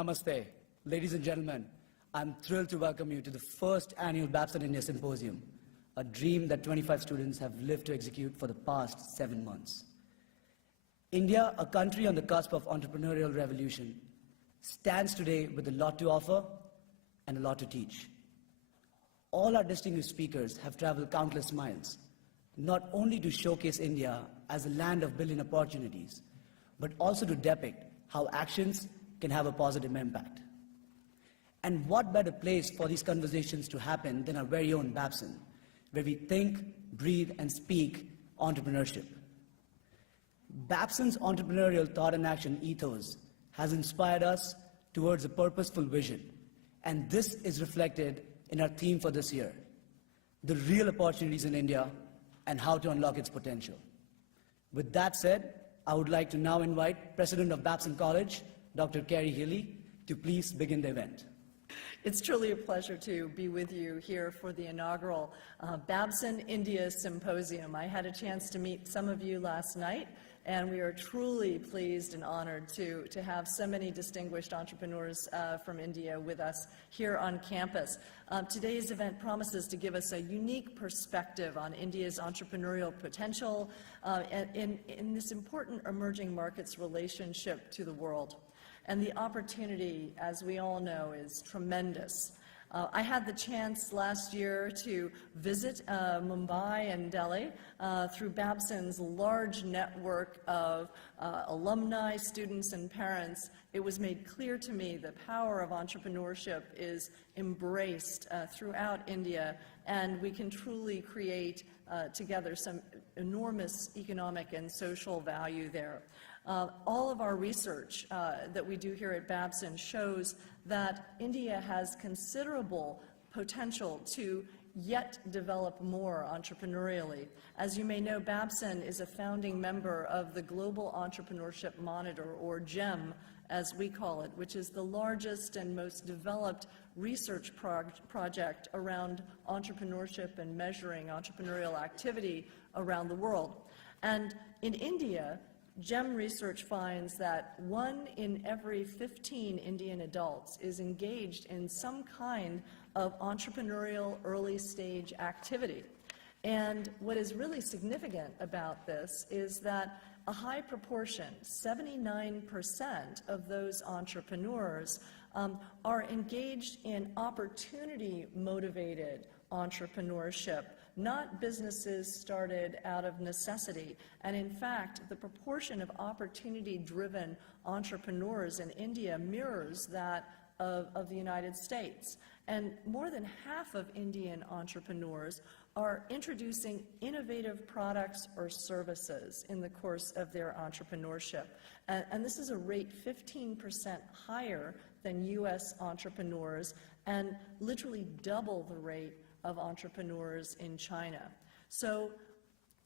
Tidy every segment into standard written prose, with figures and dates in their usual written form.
Namaste. Ladies and gentlemen, I'm thrilled to welcome you to the first annual Babson India Symposium, a dream that 25 students have lived to execute for the past 7 months. India, a country on the cusp of entrepreneurial revolution, stands today with a lot to offer and a lot to teach. All our distinguished speakers have traveled countless miles, not only to showcase India as a land of billion opportunities, but also to depict how actions can have a positive impact. And what better place for these conversations to happen than our very own Babson, where we think, breathe, and speak entrepreneurship. Babson's entrepreneurial thought and action ethos has inspired us towards a purposeful vision, and this is reflected in our theme for this year, the real opportunities in India and how to unlock its potential. With that said, I would like to now invite President of Babson College, Dr. Kerry Healey, to please begin the event. It's truly a pleasure to be with you here for the inaugural Babson India Symposium. I had a chance to meet some of you last night, and we are truly pleased and honored to have so many distinguished entrepreneurs from India with us here on campus. Today's event promises to give us a unique perspective on India's entrepreneurial potential in this important emerging markets relationship to the world. And the opportunity, as we all know, is tremendous. I had the chance last year to visit Mumbai and Delhi through Babson's large network of alumni, students, and parents. It was made clear to me the power of entrepreneurship is embraced throughout India, and we can truly create together some enormous economic and social value there. All of our research that we do here at Babson shows that India has considerable potential to yet develop more entrepreneurially. As you may know, Babson is a founding member of the Global Entrepreneurship Monitor, or GEM, as we call it, which is the largest and most developed research project around entrepreneurship and measuring entrepreneurial activity around the world. And in India, GEM research finds that 1 in every 15 Indian adults is engaged in some kind of entrepreneurial early stage activity. And what is really significant about this is that a high proportion, 79% of those entrepreneurs, are engaged in opportunity-motivated entrepreneurship, not businesses started out of necessity. And in fact, the proportion of opportunity-driven entrepreneurs in India mirrors that of the United States. And more than half of Indian entrepreneurs are introducing innovative products or services in the course of their entrepreneurship. And this is a rate 15% higher than U.S. entrepreneurs and literally double the rate of entrepreneurs in China. So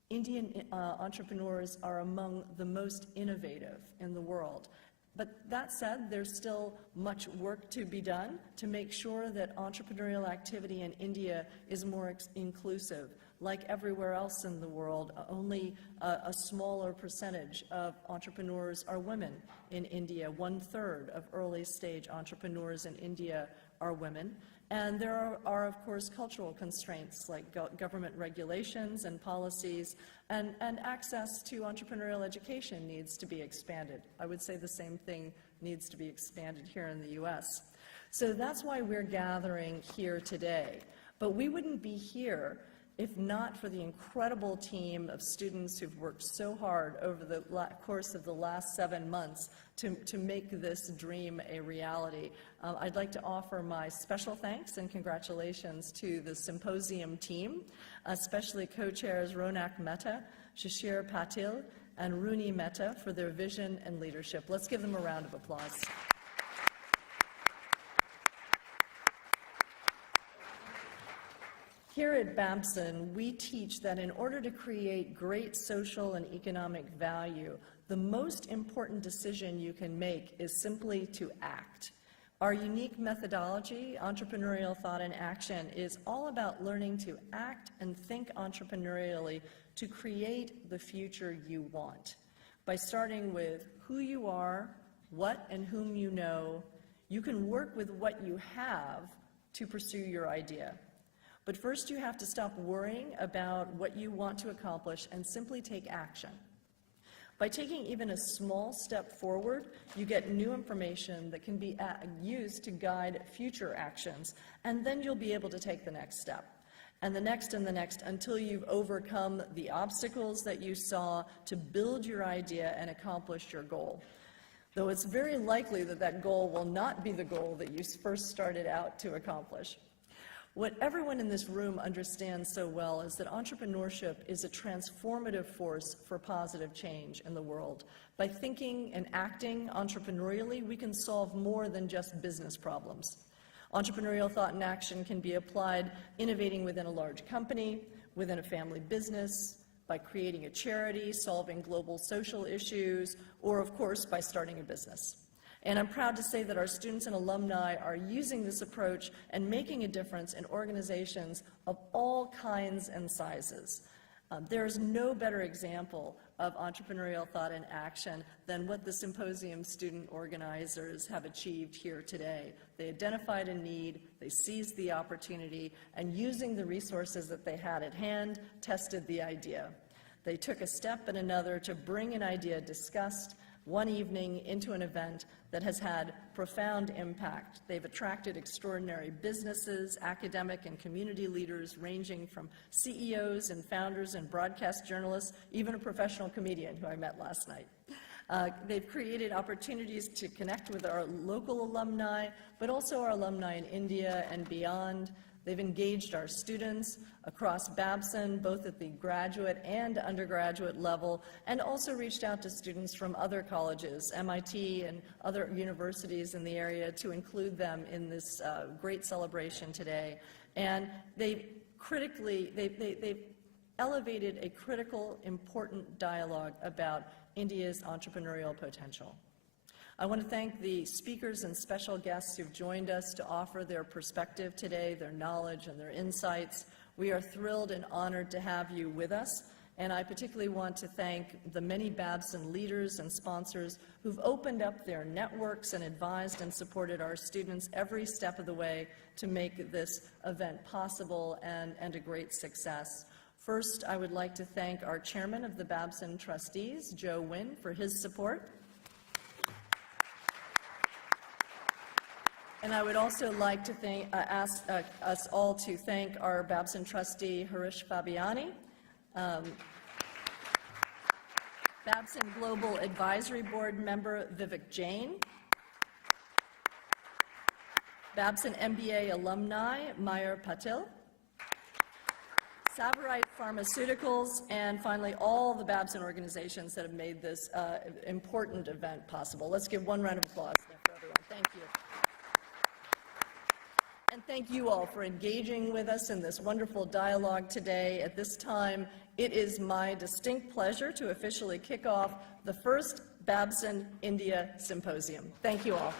Indian entrepreneurs are among the most innovative in the world. But that said, there's still much work to be done to make sure that entrepreneurial activity in India is more inclusive. Like everywhere else in the world, only a smaller percentage of entrepreneurs are women in India. 1/3 of early stage entrepreneurs in India are women. And there are, of course, cultural constraints like government regulations and policies, and access to entrepreneurial education needs to be expanded. I would say the same thing needs to be expanded here in the U.S. So that's why we're gathering here today. But we wouldn't be here if not for the incredible team of students who've worked so hard over the course of the last 7 months to make this dream a reality. I'd like to offer my special thanks and congratulations to the symposium team, especially co-chairs Ronak Mehta, Shishir Patil, and Rooney Mehta for their vision and leadership. Let's give them a round of applause. Here at Babson, we teach that in order to create great social and economic value, the most important decision you can make is simply to act. Our unique methodology, entrepreneurial thought and action, is all about learning to act and think entrepreneurially to create the future you want. By starting with who you are, what and whom you know, You can work with what you have to pursue your idea. But first you have to stop worrying about what you want to accomplish and simply take action. By taking even a small step forward, you get new information that can be used to guide future actions, and then you'll be able to take the next step, and the next, until you've overcome the obstacles that you saw to build your idea and accomplish your goal. Though it's very likely that that goal will not be the goal that you first started out to accomplish. What everyone in this room understands so well is that entrepreneurship is a transformative force for positive change in the world. By thinking and acting entrepreneurially, we can solve more than just business problems. Entrepreneurial thought and action can be applied innovating within a large company, within a family business, by creating a charity, solving global social issues, or of course by starting a business. And I'm proud to say that our students and alumni are using this approach and making a difference in organizations of all kinds and sizes. There's no better example of entrepreneurial thought and action than what the symposium student organizers have achieved here today. They identified a need, they seized the opportunity, and using the resources that they had at hand, tested the idea. They took a step and another to bring an idea discussed one evening into an event that has had profound impact. They've attracted extraordinary businesses, academic and community leaders ranging from CEOs and founders and broadcast journalists, even a professional comedian who I met last night. They've created opportunities to connect with our local alumni, but also our alumni in India and beyond. They've engaged our students across Babson, both at the graduate and undergraduate level, and also reached out to students from other colleges, MIT and other universities in the area, to include them in this great celebration today. And they've elevated a critical, important dialogue about India's entrepreneurial potential. I want to thank the speakers and special guests who've joined us to offer their perspective today, their knowledge and their insights. We are thrilled and honored to have you with us, and I particularly want to thank the many Babson leaders and sponsors who've opened up their networks and advised and supported our students every step of the way to make this event possible and a great success. First, I would like to thank our chairman of the Babson trustees, Joe Wynn, for his support. And I would also like to ask us all to thank our Babson trustee, Harish Fabiani, Babson Global Advisory Board member, Vivek Jain, Babson MBA alumni, Mayur Patil, Savarite Pharmaceuticals, and finally all the Babson organizations that have made this important event possible. Let's give one round of applause there for everyone. Thank you. And thank you all for engaging with us in this wonderful dialogue today. At this time, it is my distinct pleasure to officially kick off the first Babson India Symposium. Thank you all.